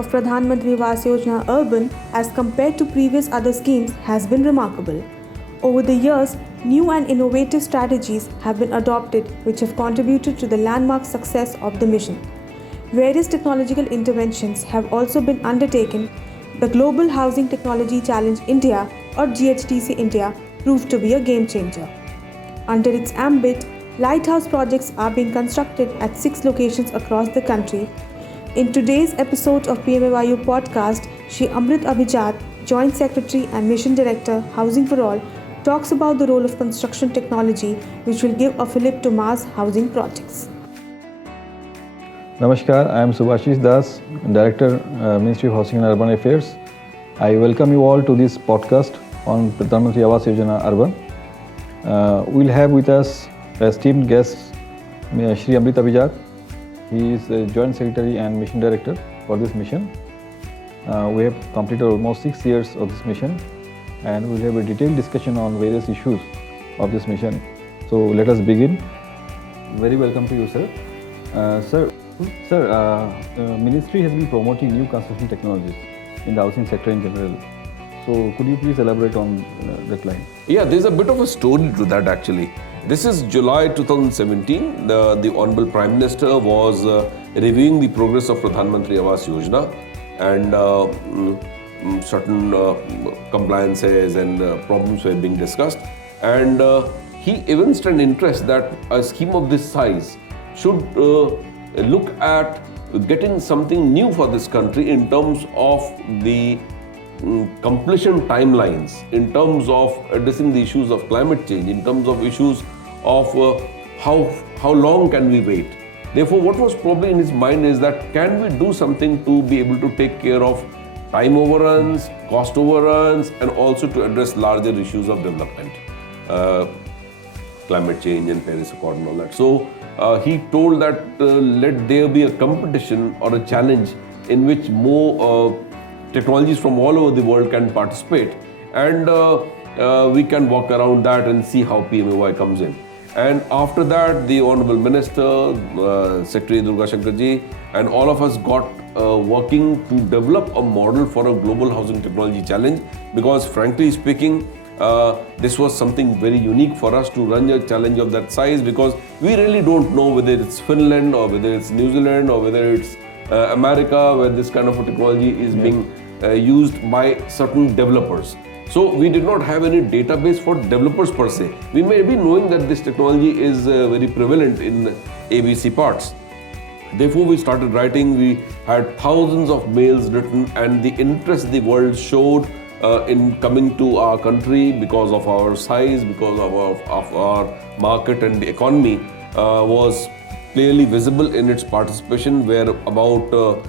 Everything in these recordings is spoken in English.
of Pradhan Mantri Awas Yojana Urban as compared to previous other schemes has been remarkable. Over the years, new and innovative strategies have been adopted which have contributed to the landmark success of the mission. Various technological interventions have also been undertaken. The Global Housing Technology Challenge India or GHTC India proved to be a game changer. Under its ambit, lighthouse projects are being constructed at 6 locations across the country. In today's episode of PMAYU podcast, Shri Amrit Abhijat, Joint Secretary and Mission Director, Housing for All, talks about the role of construction technology which will give a fillip to mass housing projects. Namaskar, I am Subhashish Das, Director, Ministry of Housing and Urban Affairs. I welcome you all to this podcast on Pradhan Mantri Awas Yojana Urban. We'll have with us esteemed guest, Shri Amrit Abhijat. He is the Joint Secretary and Mission Director for this mission. We have completed almost 6 years of this mission and we'll have a detailed discussion on various issues of this mission. So let us begin. Very welcome to you, sir. Ministry has been promoting new construction technologies in the housing sector in general. So could you please elaborate on that line? Yeah, there's a bit of a story to that actually. This is July 2017. The Honorable Prime Minister was reviewing the progress of Pradhan Mantri Awas Yojana and certain compliances and problems were being discussed. And he evinced an interest that a scheme of this size should look at getting something new for this country in terms of the completion timelines, in terms of addressing the issues of climate change, in terms of issues of how long can we wait. Therefore, what was probably in his mind is that can we do something to be able to take care of time overruns, cost overruns, and also to address larger issues of development, climate change and Paris Accord and all that. So he told that let there be a competition or a challenge in which more technologies from all over the world can participate, and we can walk around that and see how PMAY comes in. And after that, the Honorable Minister, Secretary Durga Shankar ji, and all of us got working to develop a model for a global housing technology challenge, because frankly speaking, this was something very unique for us to run a challenge of that size, because we really don't know whether it's Finland or whether it's New Zealand or whether it's America where this kind of a technology is being used by certain developers. So we did not have any database for developers per se. We may be knowing that this technology is very prevalent in ABC parts. Therefore, we started writing. We had thousands of mails written, and the interest the world showed in coming to our country because of our size, because of our market and the economy was clearly visible in its participation, where about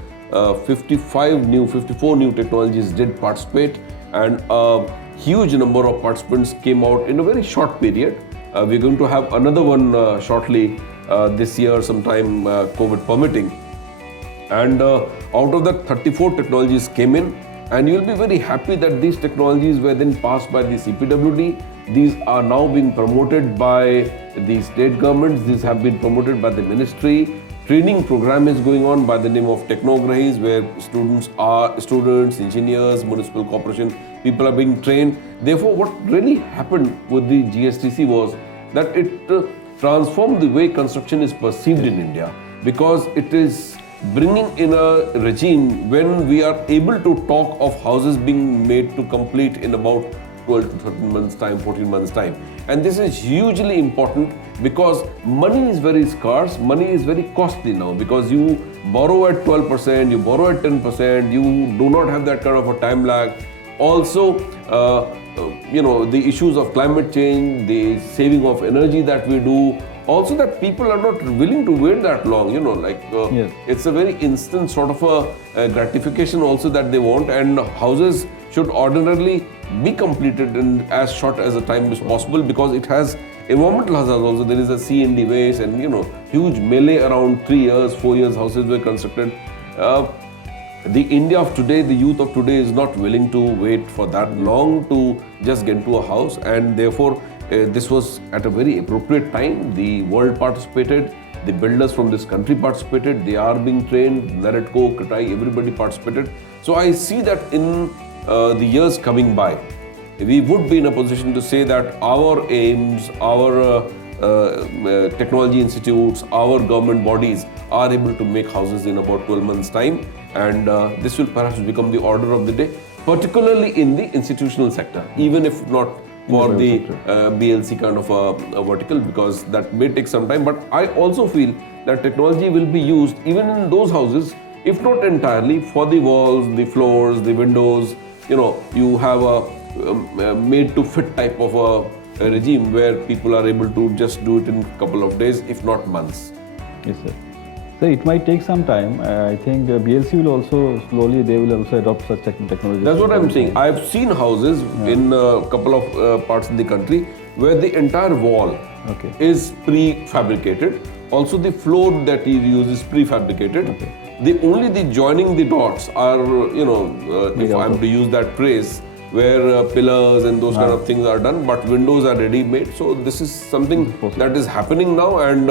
54 new technologies did participate, and a huge number of participants came out in a very short period. We're going to have another one shortly this year sometime, COVID permitting. And out of that, 34 technologies came in, and you'll be very happy that these technologies were then passed by the CPWD. These are now being promoted by the state governments. These have been promoted by the ministry. Training program is going on by the name of Technograhis, where students, engineers, municipal corporation, people are being trained. Therefore, what really happened with the GSTC was that it transformed the way construction is perceived in India, because it is bringing in a regime when we are able to talk of houses being made to complete in about 12 to 13 months time, 14 months time. And this is hugely important because money is very scarce, money is very costly now, because you borrow at 12%, you borrow at 10%, you do not have that kind of a time lag. Also, the issues of climate change, the saving of energy that we do, also that people are not willing to wait that long, It's a very instant sort of a gratification also that they want, and houses should ordinarily be completed in as short as a time as possible, because it has environmental hazards also. There is a C&D waste and huge melee around 3 years, 4 years houses were constructed. The India of today, the youth of today is not willing to wait for that long to just get into a house, and therefore this was at a very appropriate time. The world participated, The builders from this country participated. They are being trained. Naredco, Katai, everybody participated. So I see that in the years coming by, we would be in a position to say that our aims, our technology institutes, our government bodies are able to make houses in about 12 months' time, and this will perhaps become the order of the day, particularly in the institutional sector, even if not for the BLC kind of a vertical, because that may take some time. But I also feel that technology will be used even in those houses, if not entirely, for the walls, the floors, the windows. You have a made to fit type of a regime where people are able to just do it in a couple of days, if not months. Yes, sir. So it might take some time. I think BLC will also slowly, they will also adopt such technology. That's what I'm saying. I've seen houses in a couple of parts of the country where the entire wall is prefabricated. Also, the floor that you use is prefabricated. The joining the dots are, if I'm to use that phrase, where pillars and those kind of things are done, but windows are ready-made. So this is something that is happening now, and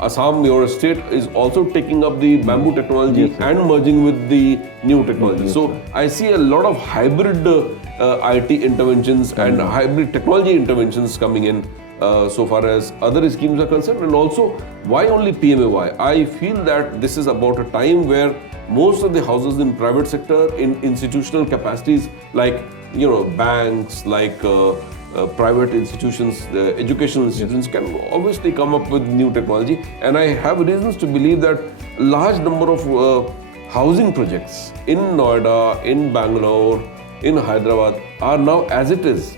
Assam, your state, is also taking up the bamboo technology and merging with the new technology. So I see a lot of hybrid IT interventions and hybrid technology interventions coming in so far as other schemes are concerned. And also, why only PMAY? I feel that this is about a time where most of the houses in private sector, in institutional capacities, like banks, like private institutions, educational institutions, can obviously come up with new technology. And I have reasons to believe that a large number of housing projects in Noida, in Bangalore, in Hyderabad are now, as it is,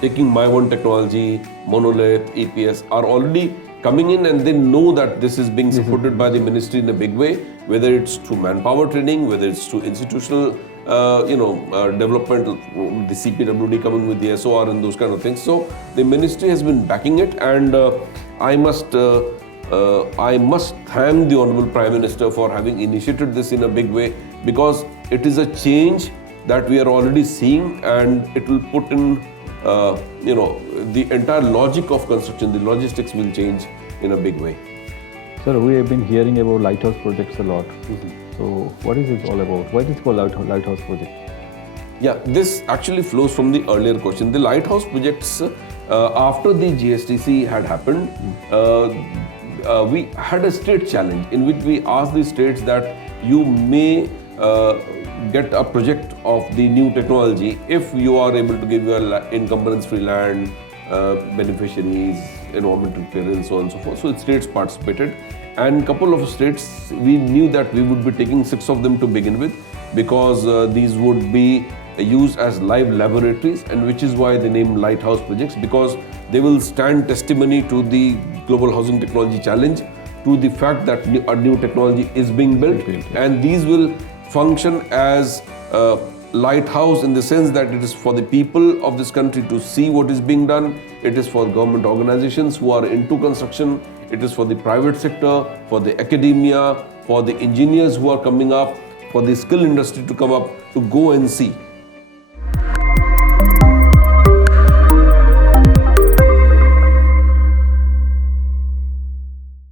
taking My One technology, monolith, EPS, are already coming in, and they know that this is being supported by the ministry in a big way, whether it's through manpower training, whether it's through institutional development, the CPWD coming with the SOR and those kind of things. So the ministry has been backing it, and I must thank the Honorable Prime Minister for having initiated this in a big way, because it is a change that we are already seeing, and it will put in the entire logic of construction, the logistics will change in a big way. Sir, we have been hearing about lighthouse projects a lot. So what is it all about? Why is it called lighthouse project? Yeah, this actually flows from the earlier question. The lighthouse projects, after the GSTC had happened, we had a state challenge in which we asked the states that you may get a project of the new technology if you are able to give your encumbrance-free land, beneficiaries, environmental clearance, so on and so forth. So states participated, and a couple of states, we knew that we would be taking 6 of them to begin with, because these would be used as live laboratories, and which is why the name Lighthouse Projects, because they will stand testimony to the Global Housing Technology Challenge, to the fact that a new technology is being built, and these will function as a lighthouse in the sense that it is for the people of this country to see what is being done. It is for government organizations who are into construction. It is for the private sector, for the academia, for the engineers who are coming up, for the skill industry to come up to go and see